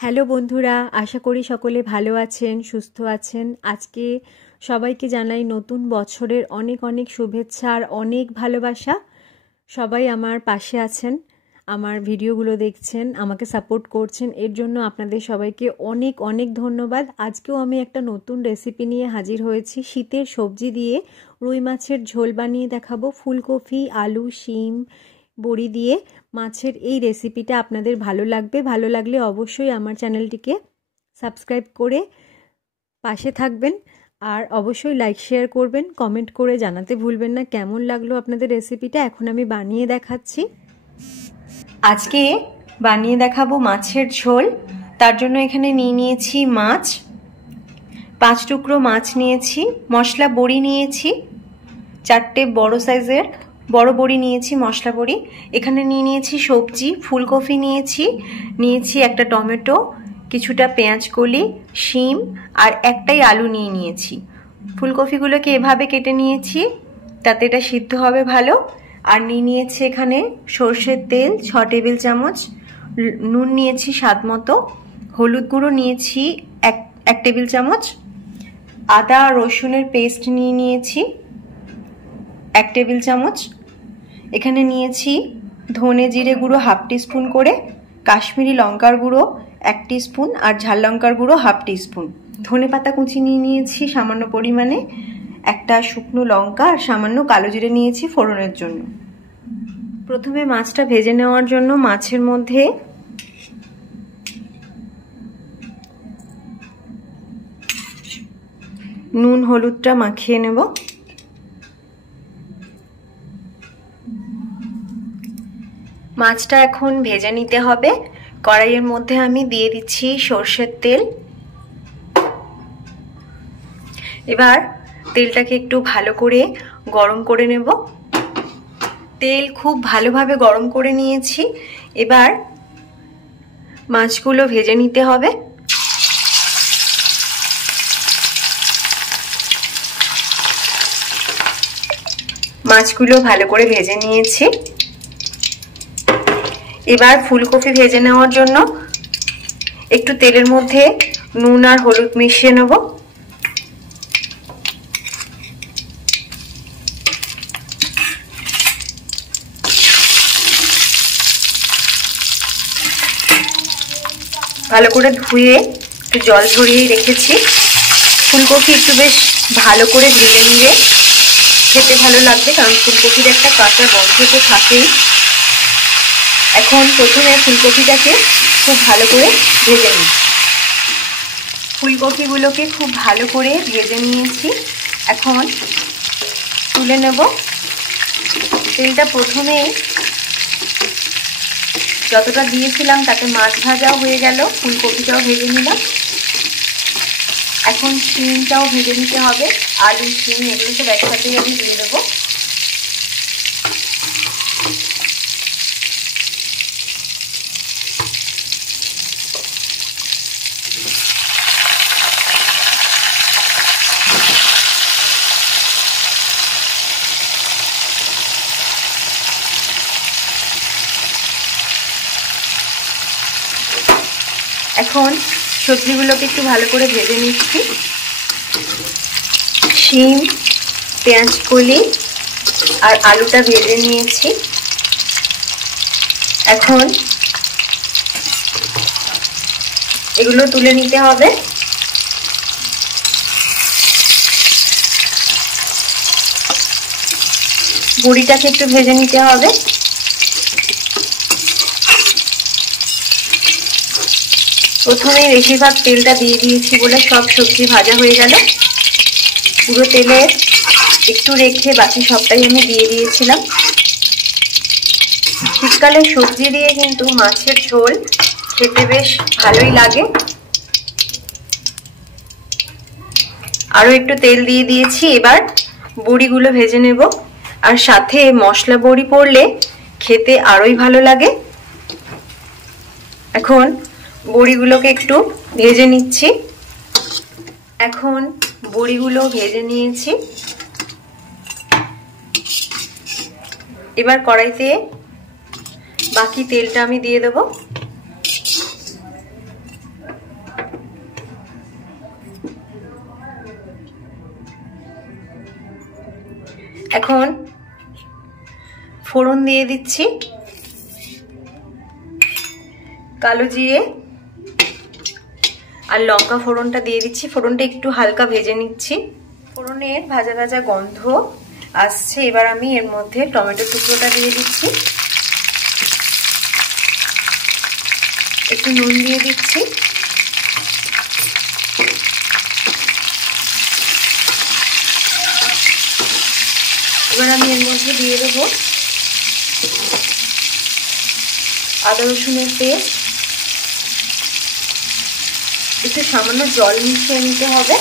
Hello বন্ধুরা, আশা করি সকলে ভালো আছেন, সুস্থ আছেন। আজকে সবাইকে জানাই নতুন বছরের অনেক অনেক শুভেচ্ছা আর অনেক ভালোবাসা। সবাই আমার পাশে আছেন, আমার ভিডিওগুলো দেখছেন, আমাকে সাপোর্ট করছেন, এর জন্য আপনাদের সবাইকে অনেক অনেক ধন্যবাদ। আজকেও আমি একটা নতুন রেসিপি নিয়ে হাজির হয়েছি। শীতের সবজি দিয়ে রুই মাছের ঝোল বানিয়ে দেখাবো। ফুলকপি, আলু, শিম, বড়ি দিয়ে মাছের এই রেসিপিটা আপনাদের ভালো লাগবে। ভালো লাগলে অবশ্যই আমার চ্যানেলটিকে সাবস্ক্রাইব করে পাশে থাকবেন আর অবশ্যই লাইক শেয়ার করবেন, কমেন্ট করে জানাতে ভুলবেন না কেমন লাগলো আপনাদের রেসিপিটা। এখন আমি বানিয়ে দেখাচ্ছি। আজকে বানিয়ে দেখাবো মাছের ঝোল। তার জন্য এখানে নিয়ে নিয়েছি মাছ, 5 টুকরো মাছ নিয়েছি, মশলা বড়ি নিয়েছি, 4টে বড় সাইজের বড় বড়ি নিয়েছি, মশলা বড়ি। এখানে নিয়ে নিয়েছি সবজি, ফুলকপি নিয়েছি একটা টমেটো, কিছুটা পেঁয়াজ কলি, শিম আর একটাই আলু নিয়ে নিয়েছি। ফুলকপিগুলোকে এভাবে কেটে নিয়েছি, তাতে এটা সিদ্ধ হবে ভালো। আর নিয়ে নিয়েছি এখানে সর্ষের তেল 6 টেবিল চামচ, নুন নিয়েছি স্বাদ মতো, হলুদ গুঁড়ো নিয়েছি 1 টেবিল চামচ, আদা রসুনের পেস্ট নিয়ে নিয়েছি 1 টেবিল চামচ। এখানে নিয়েছি ধনে জিরে গুঁড়ো 1/2 টিস্পুন করে, কাশ্মীরি লঙ্কার গুঁড়ো 1 টিস্পুন আর ঝাল লঙ্কার গুঁড়ো 1/2 টিস্পুন। ধনে পাতা কুচি নিয়ে নিয়েছি সামান্য পরিমাণে, একটা শুকনো লঙ্কা আর সামান্য কালো জিরে নিয়েছি ফোড়নের জন্য। প্রথমে মাছটা ভেজে নেওয়ার জন্য মাছের মধ্যে নুন হলুদটা মাখিয়ে নেব। মাছটা এখন ভেজে নিতে হবে। কড়াইয়ের মধ্যে আমি দিয়ে দিচ্ছি সর্ষের তেল। এবার তেলটাকে একটু ভালো করে গরম করে নেব। তেল খুব ভালোভাবে গরম করে নিয়েছি। এবার মাছগুলো ভেজে নিতে হবে। মাছগুলো ভালো করে ভেজে নিয়েছি। এবার ফুলকপি ভেজে নেওয়ার জন্য একটু তেলের মধ্যে নুন আর হলুদ মিশিয়ে নেব। ভালো করে ধুয়ে একটু জল ঝরিয়ে রেখেছি। ফুলকপি একটু বেশ ভালো করে ভেজে নিলে খেতে ভালো লাগবে, কারণ ফুলকপির একটা কাঁচা গন্ধ তো থাকেই। এখন প্রথমে ফুলকপিটাকে খুব ভালো করে ভেজে নিই। ফুলকপিগুলোকে খুব ভালো করে ভেজে নিয়েছি, এখন তুলে নেব। তেলটা প্রথমে যতটা দিয়েছিলাম তাতে মাছ ভাজাও হয়ে গেল, ফুলকপিটাও ভেজে নিলাম। এখন শিমটাও ভেজে নিতে হবে। আলু, শিম এগুলো সব একসাথেই আমি দিয়ে দেবো। এখন সবজিগুলোকে একটু ভালো করে ভেজে নিচ্ছি। শিম, পেঁয়াজ কলি আর আলুটা ভেজে নিয়েছি। এখন এগুলো তুলে নিতে হবে। বড়িটাকে একটু ভেজে নিতে হবে। প্রথমে বেশিরভাগ তেলটা দিয়ে দিয়েছি বলে সব সবজি ভাজা হয়ে গেল। পুরো তেলে একটু রেখে বাকি সবটাই আমি দিয়ে দিয়েছিলাম। শীতকালে সবজি দিয়ে কিন্তু মাছের ঝোল খেতে বেশ ভালোই লাগে। আরো একটু তেল দিয়ে দিয়েছি। এবার বড়িগুলো ভেজে নেব, আর সাথে মশলা বড়ি পড়লে খেতে আরোই ভালো লাগে। এখন বড়িগুলোকে একটু ভেজে নিচ্ছি। এখন বড়িগুলো ভেজে নিয়েছি। এবার কড়াইতে বাকি তেলটা আমি দিয়ে দেব। ফোড়ন দিয়ে দিচ্ছি, কালো জিরে আর লঙ্কা ফোড়নটা দিয়ে দিচ্ছি। ফোড়নটা একটু হালকা ভেজে নিচ্ছি। ফোড়নের ভাজা ভাজা গন্ধ আসছে। এবার আমি এর মধ্যে টমেটো টুকরোটা দিয়ে দিচ্ছি, একটু নুন দিয়ে দিচ্ছি, এবার আমি এর মধ্যে দিয়ে দেবো আদা রসুনের পেস্ট, একটু সামান্য জল মিশিয়ে নিতে হবে।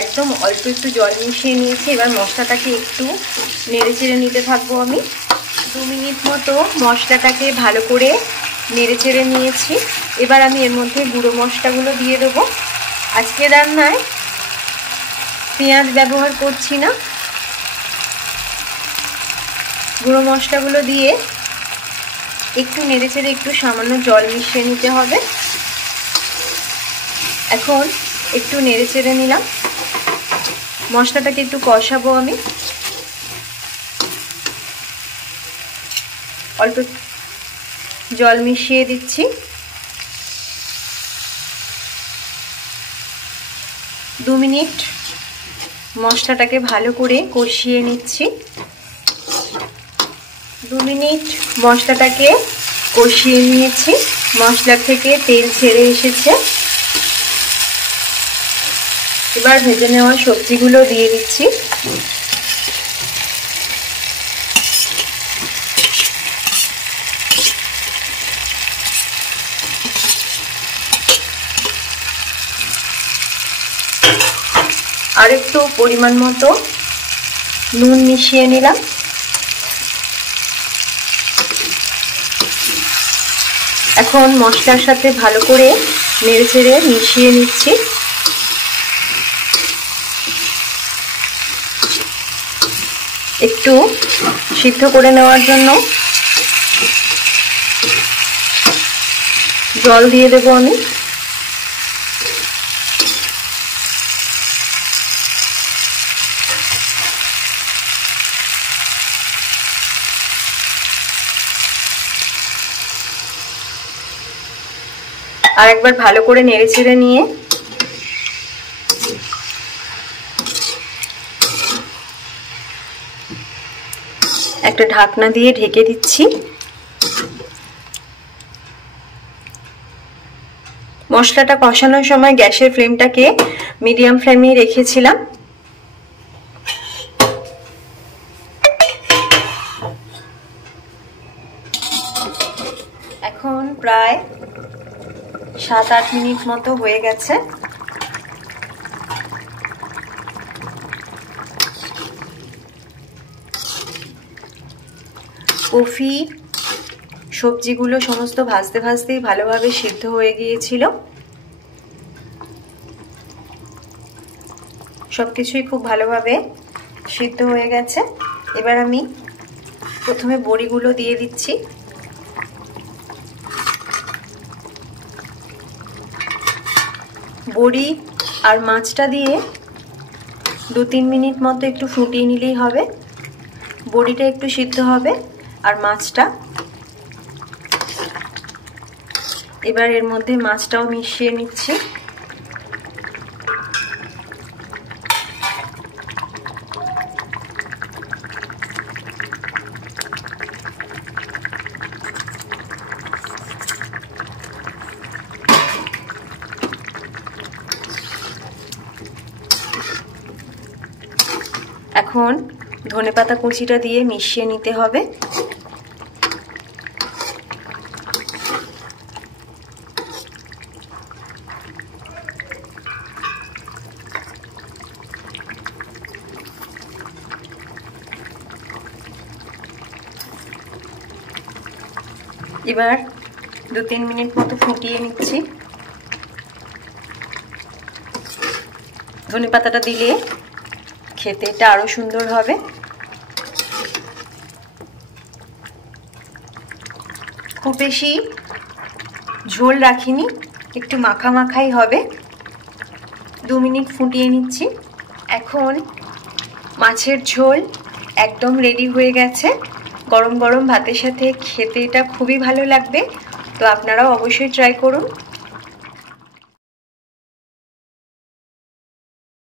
একদম অল্প একটু জল মিশিয়ে নিয়েছি। এবার মশলাটাকে একটু নেড়ে চেড়ে নিতে থাকবো। আমি 2 মিনিট মতো মশলাটাকে ভালো করে নেড়ে চেড়ে নিয়েছি। এবার আমি এর মধ্যে গুঁড়ো মশলাগুলো দিয়ে দেবো। আজকে রান্নায় পেঁয়াজ ব্যবহার করছি না। গুঁড়ো মশলাগুলো দিয়ে একটু নেড়ে চেড়ে একটু সামান্য জল মিশিয়ে নিতে হবে। এখন একটু নেড়ে চেড়ে নিলাম, মশলাটাকে একটু কষাবো আমি। অল্প জল মিশিয়ে দিচ্ছি। 2 মিনিট মশলাটাকে ভালো করে কষিয়ে নিচ্ছি। 2 মিনিট মশলাটাকে কষিয়ে নিয়েছি। মশলা থেকে তেল ছেড়ে এসেছে। এবার ভেজে নেওয়া সবজিগুলো দিয়ে দিচ্ছি। আর একটু পরিমাণ মতো নুন মিশিয়ে নিলাম। এখন মশলার সাথে ভালো করে নেড়ে চেড়ে মিশিয়ে নিচ্ছি। একটু সিদ্ধ করে নেওয়ার জন্য জল দিয়ে দেবো আমি। আর একবার ভালো করে নেড়ে চেড়ে নিয়ে একটা ঢাকনা দিয়ে ঢেকে দিচ্ছি। মশলাটা কষানোর সময় গ্যাসের ফ্লেমটাকে মিডিয়াম ফ্লেমে রেখেছিলাম। এখন প্রায় 7-8 মিনিট মতো হয়ে গেছে। কফি সবজিগুলো সমস্ত ভাজতে ভাজতেই ভালোভাবে সিদ্ধ হয়ে গিয়েছিল। সবকিছুই খুব ভালোভাবে সিদ্ধ হয়ে গেছে। এবার আমি প্রথমে বড়িগুলো দিয়ে দিচ্ছি। বড়ি আর মাছটা দিয়ে 2-3 মিনিট মতো একটু ফুটিয়ে নিলেই হবে। বড়িটা একটু সিদ্ধ হবে আর মাছটা। এবার এর মধ্যে মাছটাও মিশিয়ে নিচ্ছি। এখন ধনেপাতা কুচিটা দিয়ে মিশিয়ে নিতে হবে। এবার 2-3 মিনিট মতো ফুটিয়ে নিচ্ছি। ধনেপাতাটা দিলে খেতে এটা আরো সুন্দর হবে। খুব বেশি ঝোল রাখিনি, একটু মাখা মাখাই হবে। 2 মিনিট ফুটিয়ে নিচ্ছি। এখন মাছের ঝোল একদম রেডি হয়ে গেছে। গরম গরম ভাতের সাথে খেতে এটা খুবই ভালো লাগবে। তো আপনারাও অবশ্যই ট্রাই করুন।